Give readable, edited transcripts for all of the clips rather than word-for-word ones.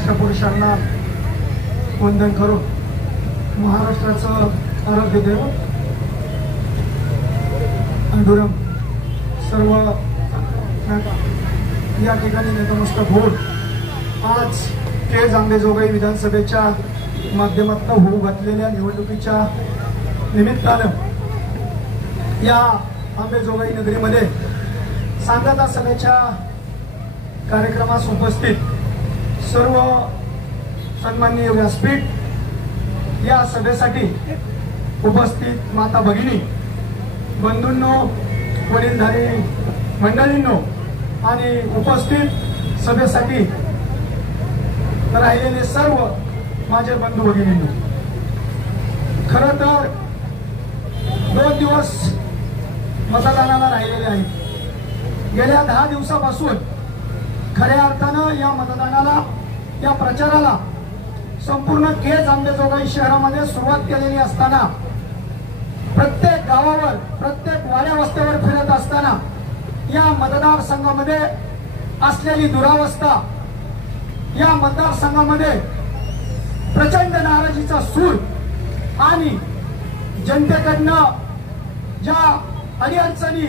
राष्ट्रपुरुषांना वंदन करून महाराष्ट्राचं आराध्य दैवत अंडुरम सर्व या ठिकाणी नतमस्तक होऊन आज केज आंबेजोगाई विधानसभेच्या माध्यमातून होऊ घातलेल्या निवडणुकीच्या निमित्तानं या आंबेजोगाई नगरीमध्ये सांगता सभेच्या कार्यक्रमास उपस्थित सर्व सन्माननीय व्यासपीठ या सभेसाठी उपस्थित माता भगिनी बंधूंनो वडीलधारी मंडळींनो आणि उपस्थित सभेसाठी राहिलेले सर्व माझे बंधू भगिनींनो, खरं तर 2 दिवस मतदानाला राहिलेले आहेत। गेल्या 10 दिवसापासून खऱ्या अर्थानं या मतदानाला या प्रचाराला संपूर्ण केज आंबेजोगाई शहरामध्ये सुरुवात केलेली असताना प्रत्येक गावावर प्रत्येक वाड्या वस्त्यावर फिरत असताना या मतदारसंघामध्ये असलेली दुरावस्था, या मतदारसंघामध्ये प्रचंड नाराजीचा सूर आणि जनतेकडनं ज्या अडीअडचणी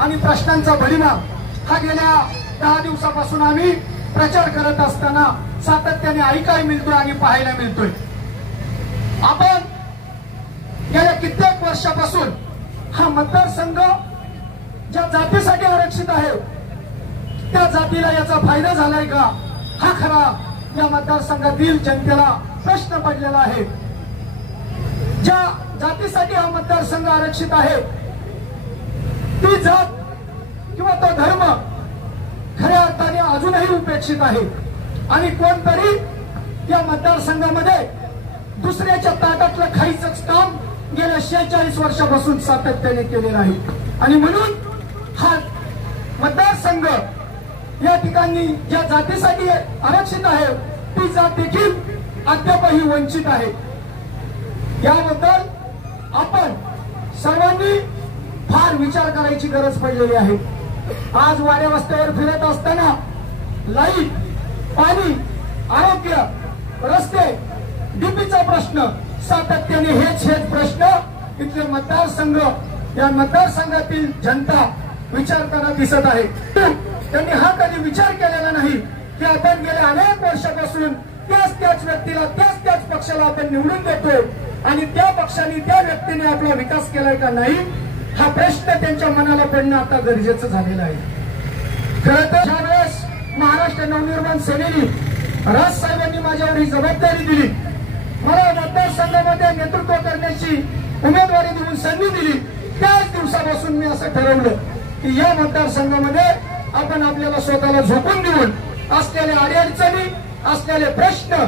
आणि प्रश्नांचा भडिमा हा गेल्या 10 दिवसापासून आम्ही प्रचार करत असताना सातत्याने ऐकायला मिळतोय आणि पाहायला मिळतोय। आपण गेल्या कित्येक वर्षापासून हा मतदारसंघ ज्या जातीसाठी आरक्षित आहे त्या जातीला याचा फायदा झालाय का, हा खरा या मतदारसंघातील जनतेला प्रश्न पडलेला आहे। ज्या जातीसाठी हा मतदारसंघ आरक्षित आहे ती जात किंवा तो धर्म खऱ्या अर्थाने अजूनही उपेक्षित आहे आणि कोणतरी या मतदारसंघामध्ये दुसऱ्याच्या ताटातलं खायचंच काम गेल्या 46 वर्षापासून सातत्याने केलेलं आहे। आणि म्हणून हा मतदारसंघ या ठिकाणी ज्या जातीसाठी आरक्षित आहे ती जात देखील अद्यापही वंचित आहे। याबद्दल आपण सर्वांनी फार विचार करायची गरज पडलेली आहे। आज वाड्या वस्त्यावर फिरत असताना लाईट, पाणी, आरोग्य, रस्ते, डीपीचा प्रश्न सातत्याने हेच प्रश्न इथले मतदारसंघ या मतदारसंघातील जनता विचारताना दिसत आहे। त्यांनी हा कधी विचार केलेला नाही की आपण गेल्या अनेक वर्षापासून त्याच व्यक्तीला त्याच पक्षाला आपण निवडून देतोय आणि त्या पक्षाने त्या व्यक्तीने आपला विकास केलाय का नाही, हा प्रश्न त्यांच्या मनाला पडणं आता गरजेचं झालेलं आहे। खरं तर ज्यावेळेस महाराष्ट्र नवनिर्माण सेनेने राज साहेबांनी माझ्यावर ही जबाबदारी दिली, मला मतदारसंघामध्ये नेतृत्व करण्याची उमेदवारी देऊन संधी दिली, त्याच दिवसापासून मी असं ठरवलं की या मतदारसंघामध्ये आपण आपल्याला स्वतःला झोकून देऊन असलेले अडीअडचणी, असलेले प्रश्न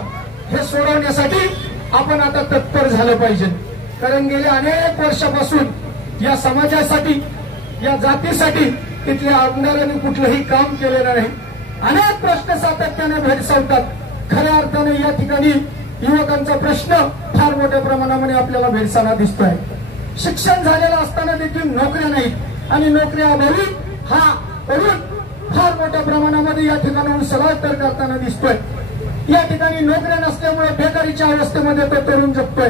हे सोडवण्यासाठी आपण आता तत्पर झालं पाहिजे। कारण गेल्या अनेक वर्षापासून या समाजासाठी, या जातीसाठी इथल्या आमदारांनी कुठलंही काम केलेलं नाही। अनेक प्रश्न सातत्याने भेडसावतात। खऱ्या अर्थाने या ठिकाणी युवकांचा प्रश्न फार मोठ्या प्रमाणामध्ये आपल्याला भेडसावताना दिसतोय। शिक्षण झालेलं असताना देखील नोकऱ्या नाहीत आणि नोकऱ्या अभावी हा तरुण फार मोठ्या प्रमाणामध्ये या ठिकाणाहून स्थलांतर करताना दिसतोय। या ठिकाणी नोकऱ्या नसल्यामुळे बेकारीच्या अवस्थेमध्ये तो तरुण जगतोय।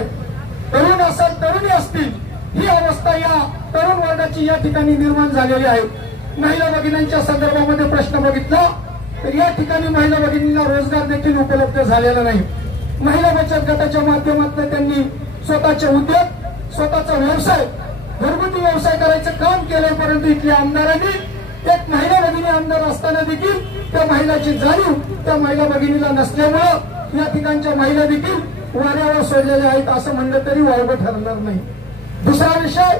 तरुण असेल, तरुणी असतील, ही अवस्था या तरुण वर्गाची या ठिकाणी निर्माण झालेली आहे। महिला भगिनींच्या संदर्भामध्ये प्रश्न बघितला तर या ठिकाणी महिला भगिनींना रोजगार देखील उपलब्ध झालेला नाही। महिला बचत गटाच्या माध्यमातून त्यांनी स्वतःचे उद्योग, स्वतःचा व्यवसाय, घरगुती व्यवसाय करायचं काम केलं, परंतु इथल्या आमदारांनी एक महिला भगिनी आमदार असताना देखील त्या महिलाची जाणीव त्या महिला भगिनीला नसल्यामुळे या ठिकाणच्या महिला देखील वाऱ्यावर सोडलेल्या आहेत असं म्हणलं तरी वावगं ठरणार नाही। दुसरा विषय,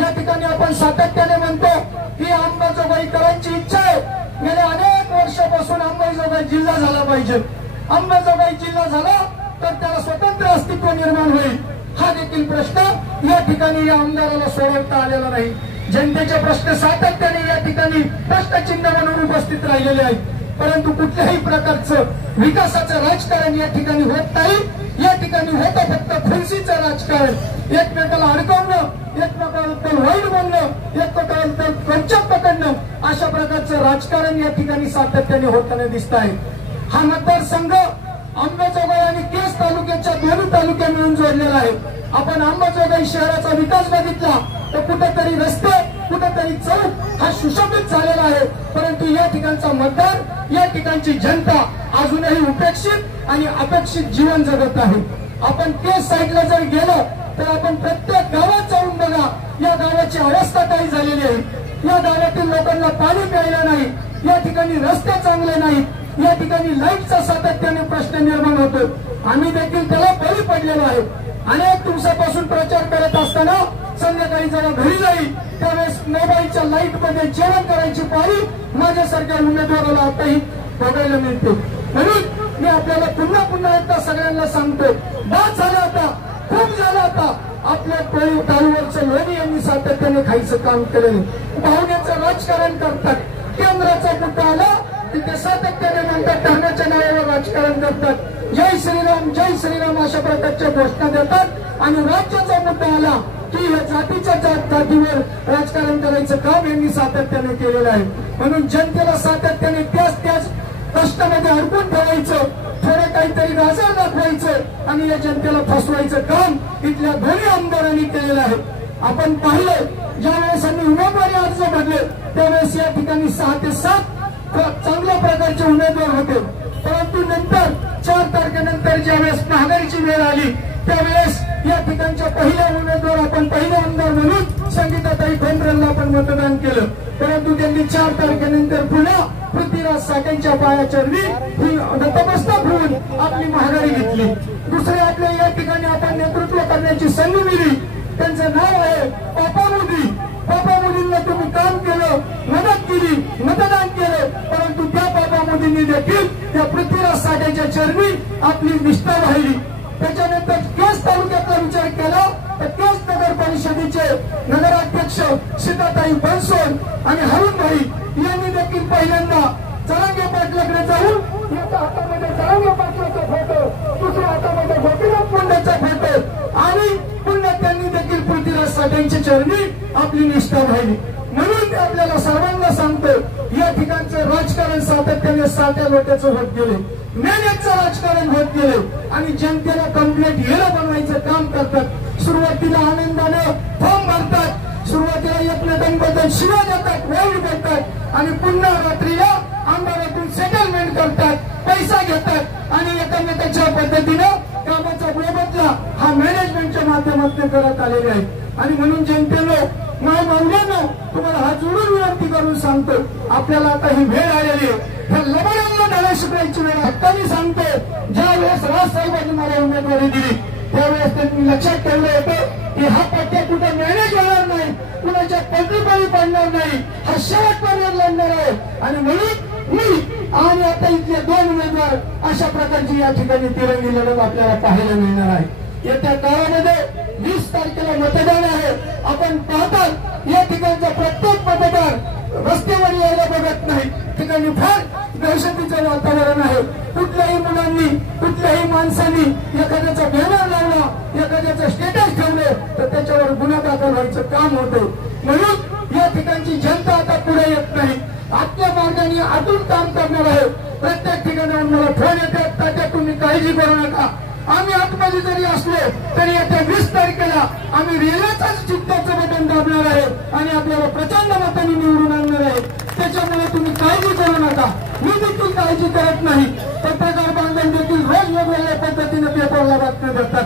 या ठिकाणी आपण सातत्याने म्हणतो की अंबाजोगाईकरांची इच्छा आहे गेल्या अनेक वर्षापासून अंबाजोगाई जिल्हा झाला पाहिजे। अंबाजोगाई जिल्हा झाला तर त्याला स्वतंत्र अस्तित्व निर्माण होईल, हा देखील प्रश्न या ठिकाणी या आमदाराला सोडवता आलेला नाही। जनतेचे प्रश्न सातत्याने या ठिकाणी प्रश्नचिन्ह म्हणून उपस्थित राहिलेले आहेत, परंतु कुठल्याही प्रकारचं विकासाचं राजकारण या ठिकाणी होत नाही। या ठिकाणी होतं फक्त खुर्चीचं राजकारण, एकमेकाला अडकवणं, एकमेकाबद्दल वाईट बोलणं, एकमेकाबद्दल कंचक पकडणं, अशा प्रकारचं राजकारण या ठिकाणी सातत्याने होताना दिसत आहे। हा मतदारसंघ अंबाजोगाई आणि केज तालुक्याच्या दोन्ही तालुक्या मिळून जोडलेला आहे. आपण अंबाजोगाई शहराचा विकास बघितला तर कुठेतरी रस्ते, कुठेतरी चौक हा सुशोभित झालेला आहे. परंतु या ठिकाणचा मतदार, या ठिकाणची जनता अजूनही उपेक्षित आणि अपेक्षित जीवन जगत आहे. आपण केज साईडला जर गेलो तर आपण प्रत्येक गावात जाऊन बघा, या गावाची अवस्था काही झालेली आहे. या गावातील लोकांना पाणी प्यायला नाही, या ठिकाणी रस्ते चांगले नाहीत, या ठिकाणी लाईटचा सातत्याने प्रश्न निर्माण होतो. आम्ही देखील त्याला बळी पडलेलो आहे. अनेक दिवसापासून प्रचार करत असताना संध्याकाळी जेव्हा घरी जाईल त्यावेळेस मोबाईलच्या लाईट मध्ये जेवण करायची पाळी माझ्यासारख्या उमेदवाराला आताही बघायला मिळते. म्हणून मी आपल्याला पुन्हा पुन्हा एकदा सगळ्यांना सांगतो, बाद झालं आता, खूप झालं आता. आपल्या टाळूवरचं लोणी यांनी सातत्याने खायचं काम केलेलं, भावनेचं राजकारण करतात. केंद्राचा मुद्दा आला तिथे सातत्याने म्हणतात धर्माच्या नावावर राजकारण करतात. जय श्रीराम, जय श्रीराम अशा प्रकारच्या घोषणा देतात. आणि राज्याचा मुद्दा आला की या जातीच्या जातीवर राजकारण करायचं काम यांनी सातत्याने केलेलं आहे. म्हणून जनतेला सातत्याने त्याच कष्टामध्ये अडकून ठेवायचं, थोडं काहीतरी गाजर दाखवायचं आणि या जनतेला फसवायचं काम इथल्या दोन्ही आमदारांनी केलेलं आहे. आपण पाहिलं ज्यावेळेस आम्ही उमेदवारी अर्ज भरले त्यावेळेस या ठिकाणी 6 ते 7 चांगल्या प्रकारचे उमेदवार होते. परंतु नंतर 4 तारखेनंतर ज्यावेळेस महागाईची वेळ आली त्यावेळेस या ठिकाणच्या पहिल्या उमेदवार आपण पहिले आमदार म्हणून संगीताताई ठोंबरेंना आपण मतदान केलं. परंतु त्यांनी 4 तारखेनंतर पुन्हा पृथ्वीराज साठेंच्या पायाचरणी ही नतमस्तक होऊन आपली महागाई घेतली. दुसरे आपल्या या ठिकाणी आपण नेतृत्व करण्याची संधी दिली. त्यांचं नाव आहे पापा मोदी. पापा मोदींना तुम्ही काम केलं, मदत केली, मतदान केलं. परंतु त्या पापा मोदींनी देखील त्या पृथ्वीराज साठेच्या चरणी आपली निष्ठा राहिली. त्याच्यानंतर केज तालुक्याचा विचार केला तर केज नगर परिषदेचे नगराध्यक्ष सीताताई बनसोड आणि हरुणभाई यांनी देखील पहिल्यांदा जरांगे पाटलाकडे जाऊन एका हातामध्ये जरांगे पाटलाचा फोटो, दुसऱ्या हातामध्ये गोपीनाथ मुंडेचा फोटो आणि पुन्हा त्यांनी देखील पृथ्वीराज साठेंच्या चरणी आपली निष्ठा राहिली. म्हणून मी आपल्याला सर्वांना सांगतो, या ठिकाणचं राजकारण सातत्याने साध्या लोट्याचं होत गेले, मेहनतचं राजकारण होत गेले आणि जनतेला कंप्लेंट हिरो बनवायचं काम करतात. सुरुवातीला आनंदानं फॉर्म भरतात, सुरुवातीला एकमेकांबद्दल शिव्या देतात, वाईट बोलतात आणि पुन्हा रात्रीला आमदारातून सेटलमेंट करतात, पैसा घेतात आणि एकमेकांच्या पद्धतीनं कामाचा मोबदला हा मॅनेजमेंटच्या माध्यमातून करत आलेले आहे. आणि म्हणून जनतेनं मावल्यानं तुम्हाला हात जोडून विनंती करून सांगतो, आपल्याला आता ही वेळ आलेली आहे. ह्या लबाडांना धडा शिकवायची वेळ हक्काने सांगतो. ज्या वेळेस राजसाहेबांनी मला उमेदवारी दिली त्यावेळेस त्यांनी लक्षात ठेवलं होतं की हा पट्ट्या कुठे मॅनेज होणार नाही, कुणाच्या पदरीपारी पडणार नाही, हा शेवटपर्यंत लढणार आहे. आणि म्हणून मी आणि आता इथले 2 उमेदवार अशा प्रकारची या ठिकाणी तिरंगी लढत आपल्याला पाहायला मिळणार आहे. येत्या काळामध्ये 20 तारखेला मतदान आहे. आपण पाहतात या ठिकाणचा प्रत्येक मतदार रस्त्यावर यायला बघत नाही. ठिकाणी फार दहशतीचं वातावरण आहे. कुठल्याही मुलांनी, कुठल्याही माणसांनी एखाद्याचा बॅनर लावला, एखाद्याचं स्टेटस ठेवलं तर त्याच्यावर गुन्हा दाखल व्हायचं काम होतं. म्हणून या ठिकाणची जनता आता पुढे येत नाही, आपल्या मार्गाने आतून काम करणार आहे. प्रत्येक ठिकाणाहून मला फोन येतात, तात्या तुम्ही काळजी करू नका, आम्ही आतमध्ये जरी असलो तरी येत्या 20 तारखेला आम्ही रेल्वेचाच चित्ताचं बटन दाबणार आहे आणि आपल्याला प्रचंड मतांनी निवडून आणणार आहे. त्याच्यामुळे तुम्ही काळजी करू नका. मी देखील काळजी करत नाही. पत्रकार बांधव देखील रोज वेगवेगळ्या पद्धतीने पेपरला बातम्या देतात.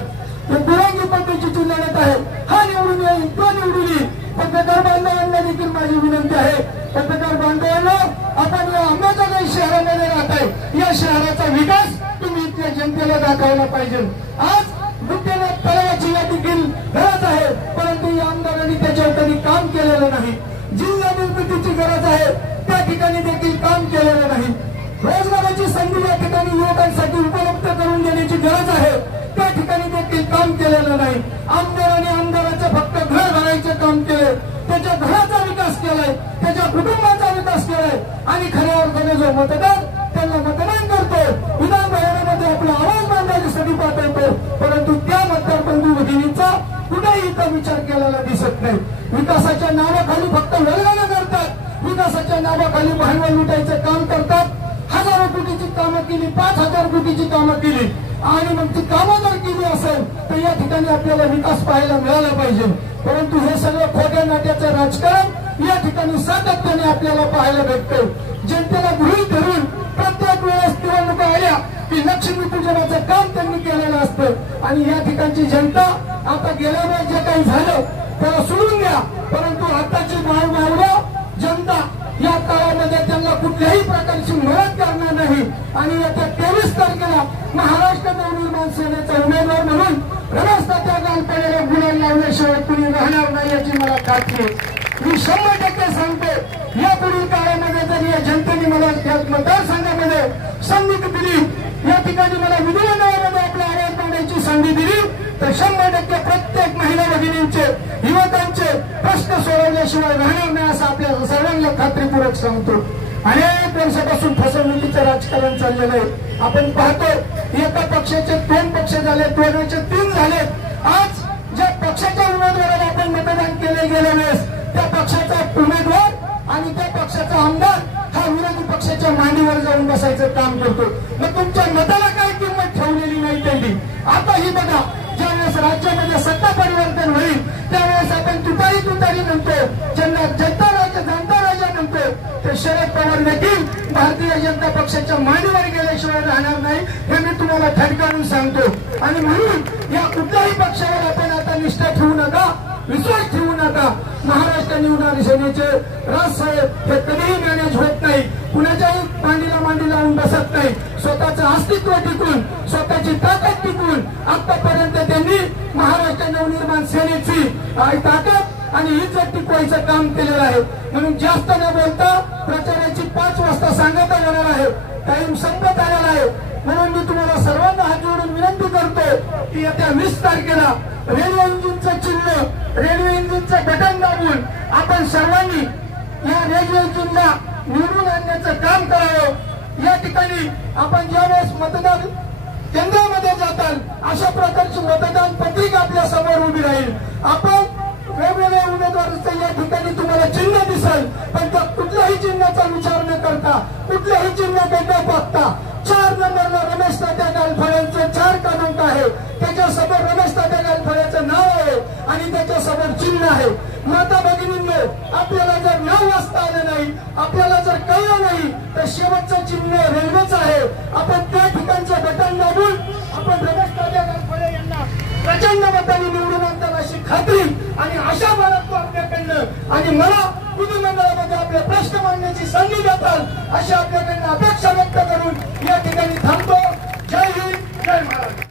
दुरंगी पद्धतीची लढत आहे, हा निवडून येईल, तो निवडून येईल. पत्रकार बांधवांना देखील माझी विनंती आहे, पत्रकार बांधवांना आपण या अंबाजोगाई शहरामध्ये राहत आहे, या शहराचा विकास तुम्ही इथल्या जनतेला दाखवला पाहिजे. आज बुद्धीनाथ तलावाची या देखील गरज आहे, परंतु या आमदारांनी त्याच्यावर कधी काम केलेलं नाही. जिल्हा निर्मितीची गरज आहे, त्या ठिकाणी देखील काम केलेलं नाही. रोजगाराची संधी या ठिकाणी युवकांसाठी उपलब्ध करून देण्याची गरज आहे, त्या ठिकाणी देखील काम केलेलं नाही. आमदारांनी आमदाराचं फक्त घर भरायचं काम केलंय, त्याच्या घराचा विकास केलाय, त्याच्या कुटुंबाचा विकास केलाय आणि खऱ्या अर्थाने जो मतदार त्यांना मतदान करतो, विधान भवनामध्ये आपला आवाज मांडण्यासाठी पाठवतो, परंतु त्या मतदारबंधू भगिनीचा कुठेही इथं विचार केलेला दिसत नाही. विकासाच्या नावाखाली फक्त वल्गना करतात, विकासाच्या नावाखाली भांडवल लुटायचं काम करतात. हजारो कोटीची कामं केली, 5,000 कोटीची कामं केली आणि मग ती कामं जर केली असेल तर या ठिकाणी आपल्याला विकास पाहायला मिळाला पाहिजे. परंतु हे सगळं खोट्या नाट्याचं राजकारण या ठिकाणी सातत्याने आपल्याला पाहायला भेटतं. जनतेला गृहीत धरून प्रत्येक वेळेस निवडणुका आल्या की लक्ष्मीपूजनाचं काम त्यांनी केलेलं असतं आणि या ठिकाणची जनता आता गेल्या वेळेस जे काही झालं त्याला सोडून द्या, परंतु आताची मावळ्या जनता या काळामध्ये त्यांना कुठल्याही प्रकारची मदत करणार नाही आणि येत्या 23 तारखेला महाराष्ट्र नवनिर्माण सेनेचा उमेदवार म्हणून रमेश तात्या गालपाड्याला गुलाल लावल्याशिवाय कुणी राहणार नाही याची मला खात्री आहे. मी 100% सांगतो, या पुढील काळामध्ये जर या जनतेने मला या मतदारसंघामध्ये संधी दिली, या ठिकाणी मला विधिमंडळामध्ये आपला आवाज मांडण्याची संधी दिली तर 100% प्रत्येक महिला भगिनींचे युवकांचे प्रश्न सोडवल्याशिवाय राहणार नाही असं आपल्या सर्वांना खात्रीपूर्वक सांगतो. अनेक वर्षापासून फसवणुकीचं राजकारण चाललेलं आहे. आपण पाहतो एका पक्षाचे 2 पक्ष झाले, 2चे 3 झाले. आज ज्या पक्षाच्या उमेदवाराला आपण मतदान केले गेल्या वेळेस त्या पक्षाचा उमेदवार आणि त्या पक्षाचा आमदार हा विरोधी पक्षाच्या मांडीवर जाऊन बसायचं काम करतो. मग तुमच्या मताला काय किंमत ठेवलेली नाही त्यांनी. आता ही बघा, ज्यावेळेस राज्यामध्ये सत्ता परिवर्तन होईल त्यावेळेस आपण तुतारी म्हणतो, जनता राजा म्हणतो, ते शरद पवार देखील भारतीय जनता पक्षाच्या मांडीवर गेल्याशिवाय राहणार नाही हे मी तुम्हाला ठणकावून सांगतो. आणि म्हणून या कुठल्याही पक्षावर आपण आता निष्ठा ठेवू नका, विश्वास ठेवू नका. महाराष्ट्र निवडणारी सेनेचे राजसाहेब हे कधीही मॅनेज होत नाही, कुणाच्याही मांडी लावून बसत नाही. स्वतःचं अस्तित्व टिकून, स्वतःची ताकद टिकून आतापर्यंत त्यांनी महाराष्ट्र नवनिर्माण सेनेची ताकद आणि इज्जत टिकवायचं काम केलेलं आहे. म्हणून जास्त न बोलता प्रचाराची 5 वाजता सांगता येणार आहे, टाइम संपत आलेला आहे. म्हणून मी तुम्हाला सर्वांना हात जोडून विनंती करतो की येत्या 20 तारखेला रेल्वे इंजिनचं चिन्ह, रेल्वे इंजिनचं बटन दाबून आपण सर्वांनी या रेल्वे इंजिनला निवडून आणण्याचं काम करावं. या ठिकाणी आपण ज्यावेळेस मतदान केंद्रामध्ये जाताल अशा प्रकारची मतदान पत्रिका आपल्या समोर उभी राहील. आपण वेगवेगळ्या उमेदवाराचं या ठिकाणी तुम्हाला चिन्ह दिसेल, पण त्या कुठल्याही चिन्हाचा विचार न करता, कुठल्याही चिन्हाकडे न बघता 4 नंबरला रमेश तात्या गालफळ्यांचं 4 क्रमांक आहे, त्याच्यासमोर रमेश तात्या गालफळ्याचं नाव आहे आणि त्याच्यासमोर चिन्ह आहे. माता भगिनींनो, आपल्याला जर नाव वाचता आलं नाही, आपल्याला जर कळलं नाही तर शेवटचं चिन्ह रेल्वेचं आहे. आपण त्या ठिकाणचं बटन दाबून आपण रमेश तात्या गालफळे यांना प्रचंड मतांनी निवडून आणतात अशी खात्री आणि आशा बाळगतो आपल्याकडनं. आणि मला विधिमंडळामध्ये आपले प्रश्न मांडण्याची संधी देताल अशी आपल्याकडनं अपेक्षा व्यक्त करून या ठिकाणी थांबतो. जय हिंद, जय महाराष्ट्र.